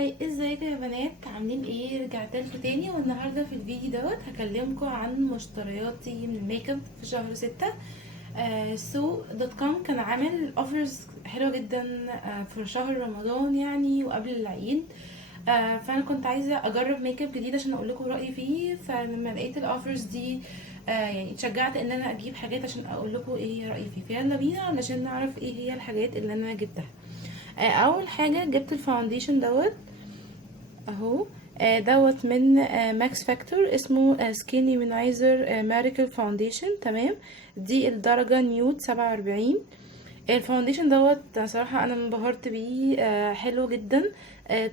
هاي، ازيكم يا بنات؟ عاملين ايه؟ رجعت لكم تاني، والنهارده في الفيديو هكلمكم عن مشترياتي من الميك اب في شهر 6. سو دوت كوم كان عامل اوفرز حلوه جدا في شهر رمضان يعني وقبل العيد. فانا كنت عايزه اجرب ميك اب جديد عشان اقول لكم رايي فيه. فلما لقيت الاوفرز دي يعني اتشجعت ان انا اجيب حاجات عشان اقول لكم ايه رايي فيه. فيلا بينا علشان نعرف ايه هي الحاجات اللي انا جبتها. اول حاجه جبت الفاونديشن اهو. دوت من ماكس فاكتور، اسمه سكين يومينايزر ميراكل فاونديشن. تمام، دي الدرجة نيود 47. الفاونديشن صراحة انا انبهرت بيه، حلو جدا.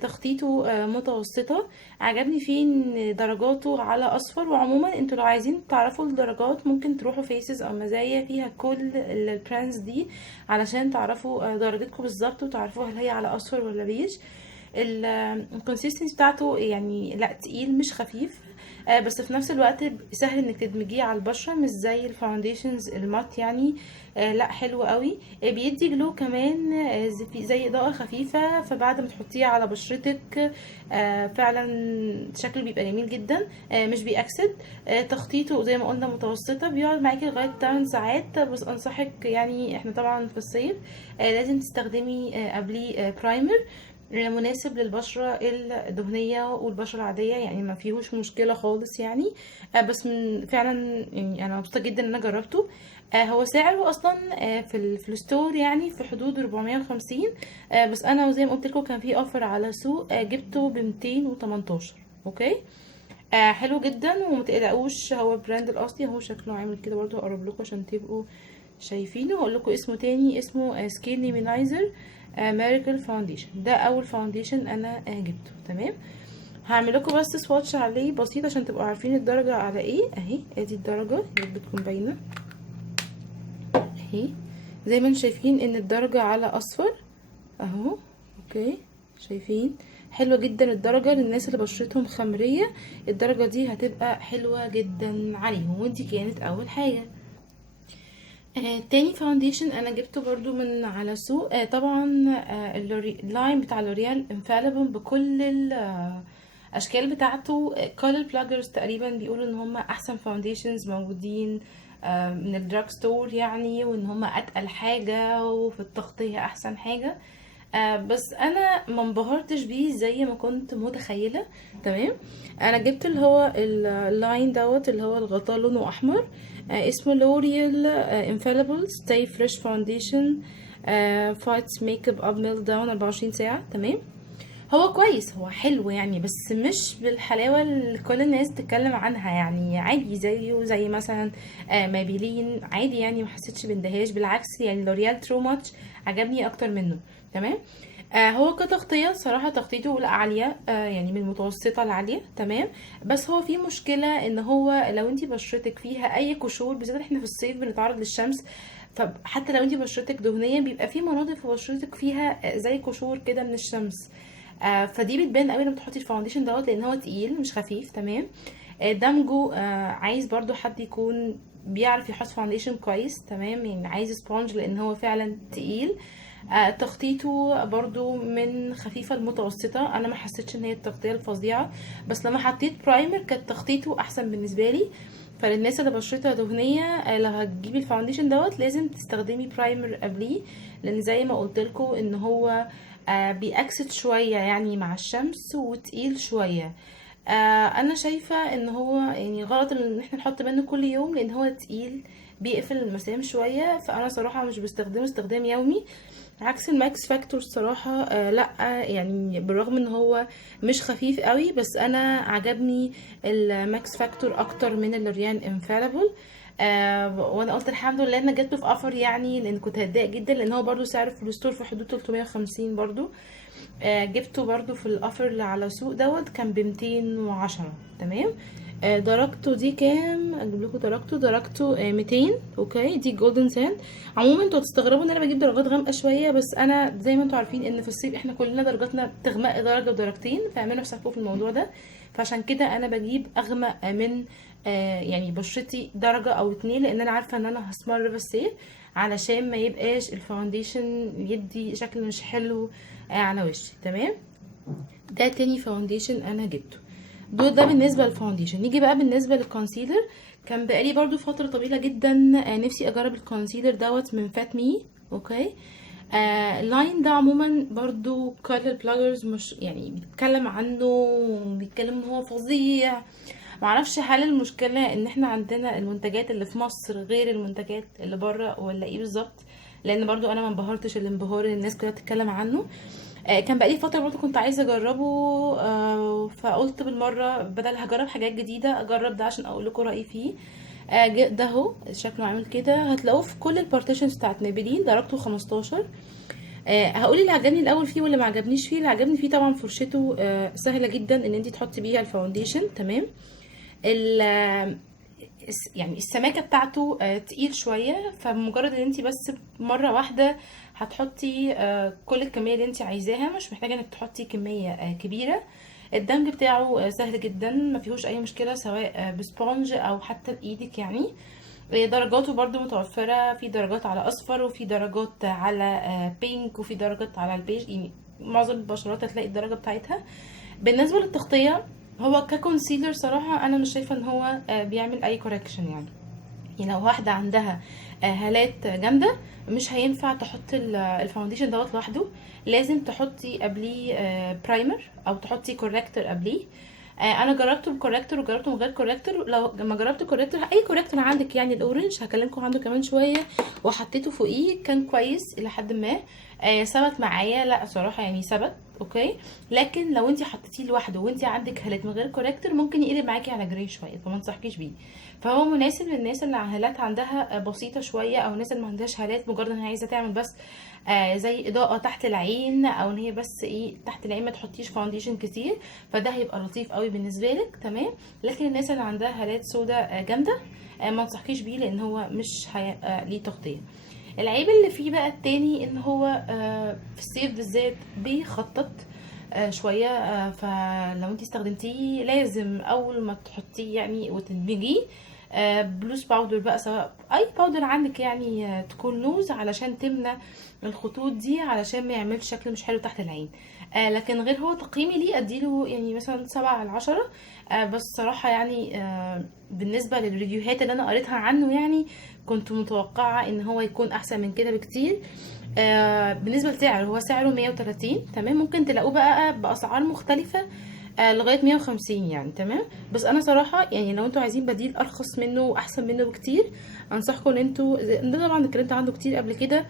تخطيطه متوسطة. عجبني فيه ان درجاته على اصفر. وعموما انتوا لو عايزين تعرفوا الدرجات ممكن تروحوا فيسز او مزايا فيها كل البراندز دي علشان تعرفوا درجتكم بالظبط وتعرفوا هل هي على اصفر ولا بيج. الكونسيستنسي بتاعته يعني لا تقيل مش خفيف، بس في نفس الوقت سهل انك تدمجيه على البشره، مش زي الفاونديشنز المات يعني. لا حلو قوي. بيدي جلو كمان، زي اضاءه خفيفه، فبعد ما تحطيه على بشرتك فعلا شكله بيبقى جميل جدا. مش بيأكسد. تخطيطه زي ما قلنا متوسطه، بيقعد معاكي لغايه 8 ساعات. بس انصحك، يعني احنا طبعا في الصيف لازم تستخدمي قبليه برايمر مناسب للبشرة الدهنية والبشرة العادية، يعني ما فيهوش مشكلة خالص يعني. بس من فعلا يعني انا مبسوطة جدا ان انا جربته. هو سعره اصلا في الستور يعني في حدود 450. بس انا زي ما قلت لكم كان في اوفر على سوق، جبته ب 218. اوكي. حلو جدا ومتقلقوش، هو براند الاصلي اهو شكله عامل كده. برضو هقرب لكم عشان تبقوا شايفينه. هقول لكم اسمه تاني، اسمه سكين ليمينايزر ميراكل فاونديشن. ده اول فاونديشن انا جبته. تمام، هعمل لكم بس سواتش عليه بسيط عشان تبقوا عارفين الدرجه على ايه. اهي ادي الدرجه، يا رب تكون باينه اهي. زي ما انتم شايفين ان الدرجه على اصفر اهو. اوكي، شايفين؟ حلوة جدا الدرجة للناس اللي بشرتهم خمرية. الدرجة دي هتبقى حلوة جدا عليهم، ودي كانت اول حاجة. تاني فاونديشن انا جبته برضو من على سوق. طبعا اللاين بتاع لوريال انفاليبل بكل الاشكال بتاعته. كل البلاجرز تقريبا بيقولوا ان هم احسن فاونديشنز موجودين من الدراج ستور يعني، وان هم اتقل حاجة وفي التغطية احسن حاجة. بس انا ما انبهرتش بيه زي ما كنت متخيله. تمام، انا جبت اللي هو اللاين اللي هو الغطاء لونه احمر. اسمه لوريال انفاليبل ستاي فريش فاونديشن فايتس ميك اب ميل داون 24 ساعه. تمام، هو كويس، هو حلو يعني، بس مش بالحلاوة اللي كل الناس تتكلم عنها يعني. عادي زيه زي مثلا مابيلين عادي يعني، ما حسيتش باندهاش، بالعكس يعني لوريال ترو ماتش عجبني اكتر منه. تمام. هو كتغطية صراحة تغطيته لا عالية، يعني من المتوسطة العالية. تمام، بس هو في مشكلة ان هو لو انتي بشرتك فيها اي قشور، بالذات احنا في الصيف بنتعرض للشمس، فحتى لو انتي بشرتك دهنية بيبقى في مناطق في بشرتك فيها زي قشور كده من الشمس. فدي بتبان قوي لما تحطي الفاونديشن لان هو تقيل مش خفيف. تمام. دمجه عايز برضو حد يكون بيعرف يحط فاونديشن كويس. تمام، يعني عايز سبونج لان هو فعلا تقيل. تخطيطه برضو من خفيفة المتوسطة، انا ما حسيتش ان هي التغطية الفظيعة، بس لما حطيت برايمر كانت تخطيطه احسن بالنسبة لي. فللناس اللي بشرتها دهنية، لو هتجيبي الفاونديشن لازم تستخدمي برايمر قبليه، لان زي ما قلت لكم ان هو بيأكسد شوية يعني مع الشمس وتقيل شوية. انا شايفة ان هو يعني غلط ان احنا نحط منه كل يوم لان هو تقيل، بيقفل المسام شوية. فانا صراحة مش بستخدمه استخدام يومي، عكس الماكس فاكتور الصراحة. لا يعني بالرغم ان هو مش خفيف قوي، بس انا عجبني الماكس فاكتور اكتر من اللوريان انفاليبل. وانا قلت الحمد لله ان جبته في اوفر يعني، لان كنت هتضايق جدا لان هو برضو سعره في الستور في حدود 350 برضو. جبته برضو في الاوفر اللي على سوق كان ب 210. تمام. درجته دي كام؟ اجيب لكم درجته 200. اوكي، دي جولدن ساند. عموما انتوا هتستغربوا ان انا بجيب درجات غامقه شويه، بس انا زي ما انتوا عارفين ان في الصيف احنا كلنا درجاتنا بتغمق درجه ودرجتين، فاعملوا حسابكم في الموضوع ده. فعشان كده انا بجيب اغمق من يعني بشرتي درجه او اتنين، لان انا عارفه ان انا هسمر في الصيف، علشان ما يبقاش الفاونديشن يدي شكل مش حلو على وشي. تمام. ده تاني فاونديشن انا جبته. ده بالنسبه للفاونديشن. نيجي بقى بالنسبه للكونسيلر. كان بقالي برضو فتره طويله جدا نفسي اجرب الكونسيلر دوت من فات مي. اوكي. اللاين ده عموما برضو كولر بلاجرز مش يعني بيتكلم عنه، بيتكلم ان هو فظيع. معرفش هل المشكله ان احنا عندنا المنتجات اللي في مصر غير المنتجات اللي بره، ولا ايه بالظبط؟ لان برضو انا ما انبهرتش الانبهار اللي الناس كلها بتتكلم عنه. كان بقالي فتره برضو كنت عايزه اجربه. فقلت بالمره بدل هجرب حاجات جديده اجرب ده عشان اقول لكم رايي فيه. ده اهو شكله عامل كده، هتلاقوه في كل البارتيشنز بتاعت ميبلين، درجته 15. هقول اللي عجبني الاول فيه واللي ما عجبنيش فيه. اللي عجبني فيه طبعا فرشته سهله جدا ان انت تحطي بيها الفاونديشن. تمام. يعني السماكه بتاعته تقيل شويه، فمجرد ان انت بس مره واحده هتحطي كل الكميه اللي انت عايزاها، مش محتاجه انك تحطي كميه كبيره. الدمج بتاعه سهل جدا، ما فيهوش اي مشكله سواء بسبونج او حتى بايدك يعني. درجاته برضو متوفره، في درجات على اصفر وفي درجات على بينك وفي درجات على البيج، يعني معظم البشرات هتلاقي الدرجه بتاعتها. بالنسبه للتغطيه، هو ككونسيلر صراحة انا مش شايفة ان هو بيعمل اي كوركشن يعني. يعني لو واحدة عندها هالات جامدة، مش هينفع تحط الفاونديشن دوت لوحده، لازم تحطي قبليه برايمر او تحطي كوركتور قبليه. انا جربته بكوركتور وجربته من غير كوركتور. لو ما جربت كوركتور، اي كوركتور عندك يعني الاورنج هكلمكم عنده كمان شويه، وحطيته فوقيه كان كويس الى حد ما. ثبت معايا، لا صراحه يعني ثبت اوكي. لكن لو انت حطيتيه لوحده وانت عندك هالات من غير كوركتور، ممكن يقلب معاكي على جراي شويه، فما انصحكيش بيه. فهو مناسب للناس اللي هالات عندها بسيطه شويه، او الناس اللي ما عندهاش هالات، مجرد ان هي عايزه تعمل بس زي اضاءه تحت العين، او ان هي بس ايه تحت العين ما تحطيش فاونديشن كتير. فده هيبقى لطيف قوي بالنسبه لك. تمام. لكن الناس اللي عندها هالات سودا جامده، ما انصحكيش بيه لان هو مش هيبقى ليه تغطيه. العيب اللي فيه بقى التاني ان هو في الصيف بالذات بيخطط شويه. فلو انت استخدمتيه لازم اول ما تحطيه يعني وتدمجيه بلوز باودر بقى، سواء اي باودر عندك يعني تكون لوز، علشان تمنع الخطوط دي، علشان ما يعملش شكل مش حلو تحت العين. لكن غير هو تقييمي ليه اديله يعني مثلا 7/10. بس صراحة يعني بالنسبة للريفيوهات اللي انا قريتها عنه يعني كنت متوقعة ان هو يكون احسن من كده بكتير. بالنسبة لسعره، هو سعره 130. تمام. ممكن تلاقوه بقى بأسعار مختلفة لغاية 150 يعني. تمام. بس انا صراحة يعني لو انتوا عايزين بديل ارخص منه واحسن منه بكتير، انصحكم ان انتوا ده طبعا اتكلمت عنه كتير قبل كده،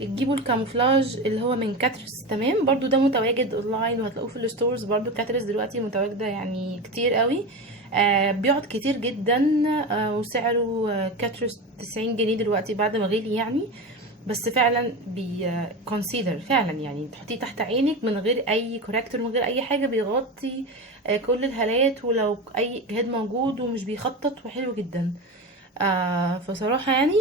تجيبوا الكاموفلاج اللي هو من كاترس. تمام. برضو ده متواجد اونلاين وهتلاقوه في الستورز. برضو كاترس دلوقتي متواجدة يعني كتير قوي. بيقعد كتير جدا. وسعره كاترس 90 جنيه دلوقتي بعد ما غلي يعني. بس فعلا كونسيلر فعلا يعني تحطيه تحت عينك من غير اي كوركتور، من غير اي حاجه، بيغطي كل الهالات ولو اي جهاد موجود، ومش بيخطط، وحلو جدا. فصراحه يعني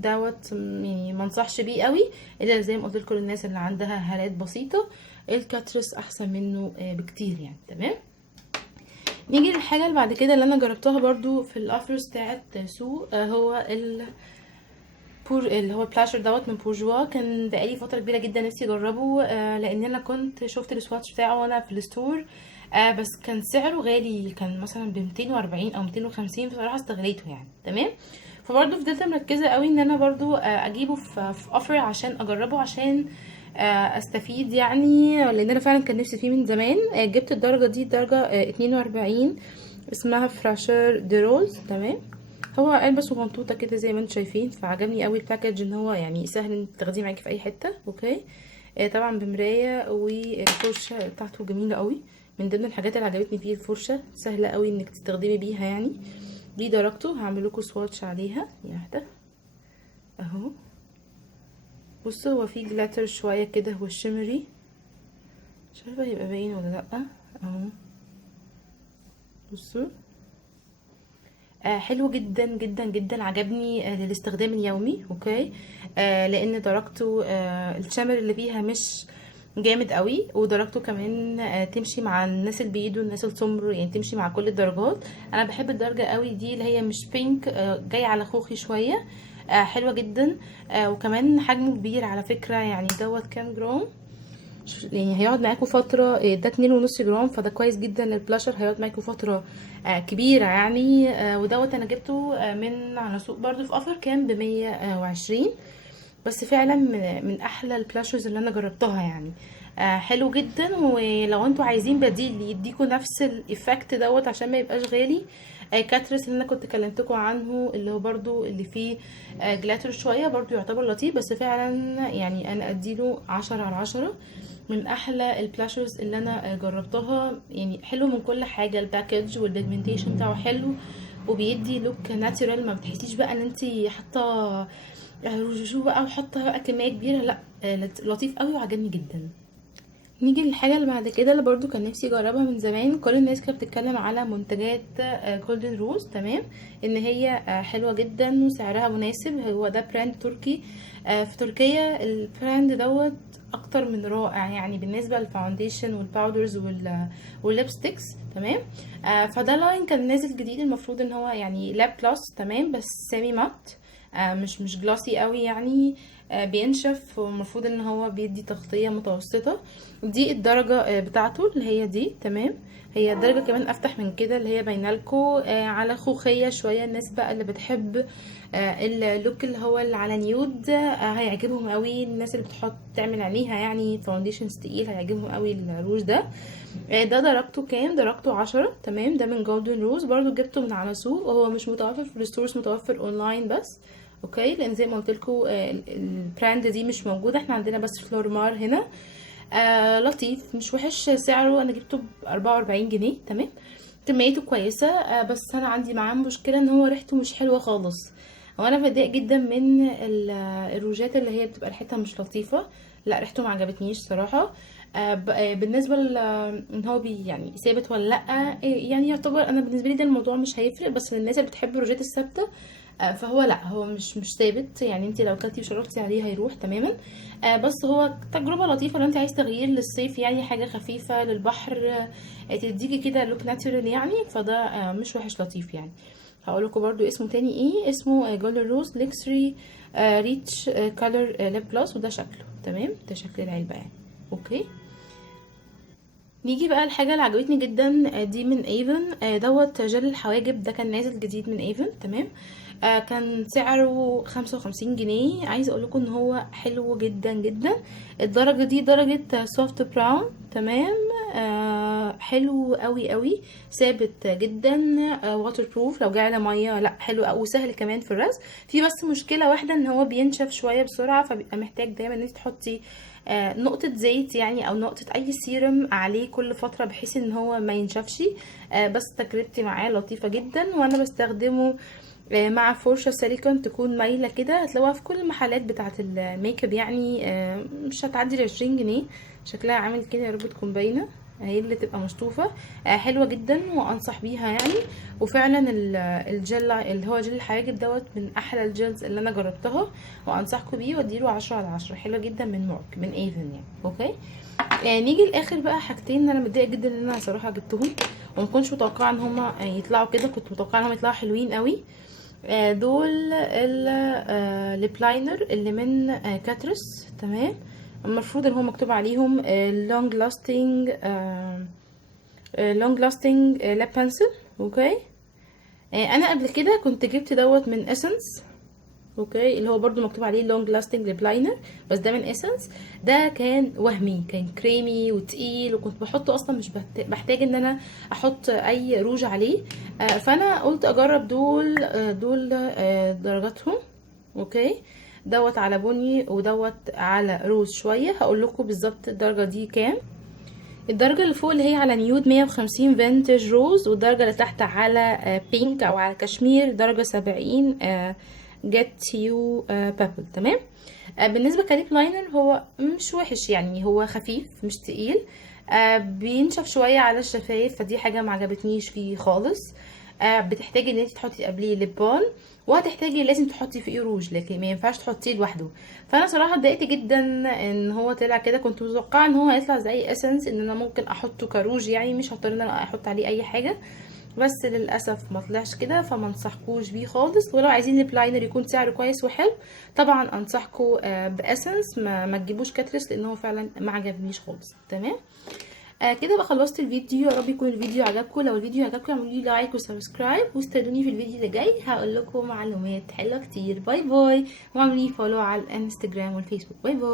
دوت يعني منصحش بيه قوي، الا زي ما قلت لكم الناس اللي عندها هالات بسيطه. الكاترس احسن منه بكتير يعني. تمام. نيجي للحاجه اللي بعد كده اللي انا جربتها برضو في الاوفرز بتاعت سو. هو اللي هو البلاشر دوت من بورجوا. كان بقالي فتره كبيره جدا نفسي اجربه لان انا كنت شفت السواتش بتاعه وانا في الستور. بس كان سعره غالي، كان مثلا ب 240 او 250. بصراحه استغليته يعني. تمام. فبرضه فضلت مركزه قوي ان انا برضه اجيبه في اوفر عشان اجربه، عشان استفيد يعني، لان انا فعلا كان نفسي فيه من زمان. جبت الدرجه دي، درجه 42، اسمها فراشر دي روز. تمام. هو علبه صغنطوطه كده زي ما انتم شايفين، فعجبني قوي الباكج ان هو يعني سهل انك تاخديه معاكي في اي حته. اوكي. طبعا بمرايه، والفرشه بتاعته جميله قوي. من ضمن الحاجات اللي عجبتني فيه الفرشه، سهله قوي انك تستخدمي بيها يعني. دي درجته، هعمل لكم سواتش عليها يعني واحده اهو. بصوا هو فيه جلاتر شويه كده، هو الشيمري، مش عارفه هيبقى باين ولا لا. اهو بصوا. حلو جدا جدا جدا، عجبني للاستخدام اليومي. اوكي. لان درجته الشامر اللي فيها مش جامد قوي، ودرجته كمان تمشي مع الناس اللي بيدوا الناس السمر، يعني تمشي مع كل الدرجات. انا بحب الدرجه قوي دي اللي هي مش بينك، جاي على خوخي شويه. حلوه جدا. وكمان حجمه كبير على فكره، يعني دوت كام جرام؟ يعني هيقعد معاكم فترة. ده 2.5 جرام، فده كويس جدا للبلاشر، هيقعد معاكم فترة كبيرة يعني. ودوت انا جبته من على سوق برضو في اوفر، كان ب120. بس فعلا من احلى البلاشرز اللي انا جربتها يعني. حلو جدا. ولو انتوا عايزين بديل يديكوا نفس الايفكت دوت عشان ما يبقاش غالي، كاترس اللي انا كنت كلمتكم عنه، اللي هو برضو اللي فيه جلاتر شوية، برضو يعتبر لطيف. بس فعلا يعني انا اديله 10/10. من احلى البلاشرز اللي انا جربتها يعني. حلو من كل حاجة، الباكج والبيجمنتيشن بتاعه حلو، وبيدي لوك ناتشورال، ما بتحسيش بقى ان انتي حاطه رجوع بقى وحاطه بقى كميه كبيره. لا، لطيف قوي وعجبني جدا. نيجي للحاجه اللي بعد كده، اللي برضو كان نفسي اجربها من زمان. كل الناس كانت بتتكلم على منتجات جولدن روز، تمام، ان هي حلوه جدا وسعرها مناسب. هو ده براند تركي في تركيا. البراند دوت اكتر من رائع يعني، بالنسبه للفاونديشن والباودرز والليبستكس، تمام. فده لاين كان نازل جديد، المفروض ان هو يعني لاب جلوس، تمام، بس سيمي مات، مش جلاسي قوي يعني. بينشف، والمفروض ان هو بيدي تغطية متوسطة. دي الدرجة بتاعته اللي هي دي، تمام. هي درجة كمان افتح من كده، اللي هي باينالكو على خوخية شوية. الناس بقى اللي بتحب اللوك اللي هو اللي على نيود هيعجبهم قوي. الناس اللي بتحط تعمل عينيها يعني فاونديشنز تقيل هيعجبهم قوي الروج ده. ده درجته كام؟ درجته 10، تمام. ده من جولدن روز، برضو جبته من على سوق. هو مش متوفر في الستورز، متوفر اونلاين بس. اوكي، لان زي ما قلت لكم البراند دي مش موجوده، احنا عندنا بس فلورمار هنا. لطيف، مش وحش سعره. انا جبته ب44 جنيه، تمام. كميته كويسه. بس انا عندي معاه مشكله ان هو ريحته مش حلوه خالص. وانا بتضايق جدا من الروجات اللي هي بتبقى ريحتها مش لطيفه. لا، ريحته ما عجبتنيش صراحه. بالنسبه ان هو يعني ثابت ولا لا، يعني يعتبر انا بالنسبه لي ده الموضوع مش هيفرق. بس للناس اللي بتحب الروجات الثابته، فهو لا، هو مش ثابت يعني. انت لو كلتي وشربتي عليه هيروح تماما. بس هو تجربه لطيفه لو انت عايز تغيير للصيف يعني، حاجه خفيفه للبحر، تديكي كده لوك ناتشورال يعني. فده مش وحش، لطيف يعني. هقول لكم برضو اسمه تاني ايه. اسمه جولدن روز ليكسري ريتش كولر ليب جلوس، وده شكله تمام. ده شكل العلبه يعني. اوكي، نيجي بقى الحاجة اللي عجبتني جدا. دي من ايفن. دوت جل الحواجب، ده كان نازل جديد من ايفن، تمام. كان سعره 55 جنيه. عايزه اقول لكم ان هو حلو جدا جدا. الدرجة دي درجة سوفت براون، تمام. حلو قوي قوي، ثابت جدا، واتر بروف لو جه على ميه. لا، حلو قوي وسهل كمان في الرسم. في بس مشكلة واحدة، ان هو بينشف شوية بسرعة، فبيبقى محتاج دايما ان انت تحطي نقطة زيت يعني، او نقطة اي سيرم عليه كل فترة، بحيث ان هو ما ينشفش. بس تجربتي معاه لطيفة جدا، وانا بستخدمه مع فرشة سيليكون تكون مايلة كده. هتلاقوها في كل المحلات بتاعة الميك اب يعني. مش هتعدي 20 جنيه. شكلها عامل كده، يا رب تكون باينة. هي اللي تبقى مشطوفة. حلوة جدا وانصح بيها يعني. وفعلا الجل اللي هو جل الحواجب دوت من احلى الجلز اللي انا جربتها، وانصحكم بيه، واديله 10/10. حلوة جدا من مارك، من ايفن يعني. اوكي، نيجي لاخر بقى حاجتين انا متضايقه جدا ان انا صراحه جبتهم، ومكنتش متوقعه ان هما يطلعوا كده. كنت متوقعه ان هما يطلعوا حلوين قوي. دول الليب لاينر اللي من كاترس، تمام. المفروض ان هو مكتوب عليهم لونج لاستنج لاب بنسل. اوكي، انا قبل كده كنت جبت دوت من اسنس. اوكي، اللي هو برضو مكتوب عليه لونج لاستنج ليب لاينر، بس ده من اسنس. ده كان وهمي، كان كريمي وتقيل، وكنت بحطه اصلا مش بحتاج ان انا احط اي روج عليه. فانا قلت اجرب دول درجاتهم. اوكي، دوت على بني ودوت على روز شويه. هقول لكم بالظبط الدرجه دي كام. الدرجة اللي فوق اللي هي على نيود 150 فينتج روز، والدرجة اللي تحت على بينك او على كشمير درجة 70 جيت يو بابل، تمام. بالنسبة كليب لاينر هو مش وحش يعني، هو خفيف مش تقيل. بينشف شوية على الشفايف، فدي حاجة ما عجبتنيش فيه خالص. بتحتاجي ان انت تحطي قبليه ليب بالم، وهتحتاجي لازم تحطي فيه روج، لكن ما ينفعش تحطيه لوحده. فانا صراحه اتضايقت جدا ان هو طلع كده. كنت متوقعه ان هو هيطلع زي اسنس، ان انا ممكن احطه كروج يعني، مش هضطر ان انا احط عليه اي حاجه. بس للاسف ما طلعش كده، فما انصحكوش بيه خالص. ولو عايزين ليب لاينر يكون سعره كويس وحلو، طبعا انصحكم باسنس، ما تجيبوش كاتلس، لان هو فعلا ما عجبنيش خالص. تمام. كده بقى خلصت الفيديو. يا رب يكون الفيديو عجبكم. لو الفيديو عجبكم اعملوا لي لايك وسبسكرايب، واستنوني في الفيديو اللي جاي، هقول لكم معلومات حلوه كتير. باي باي. واعملوا لي فولو على الانستجرام والفيسبوك. باي باي.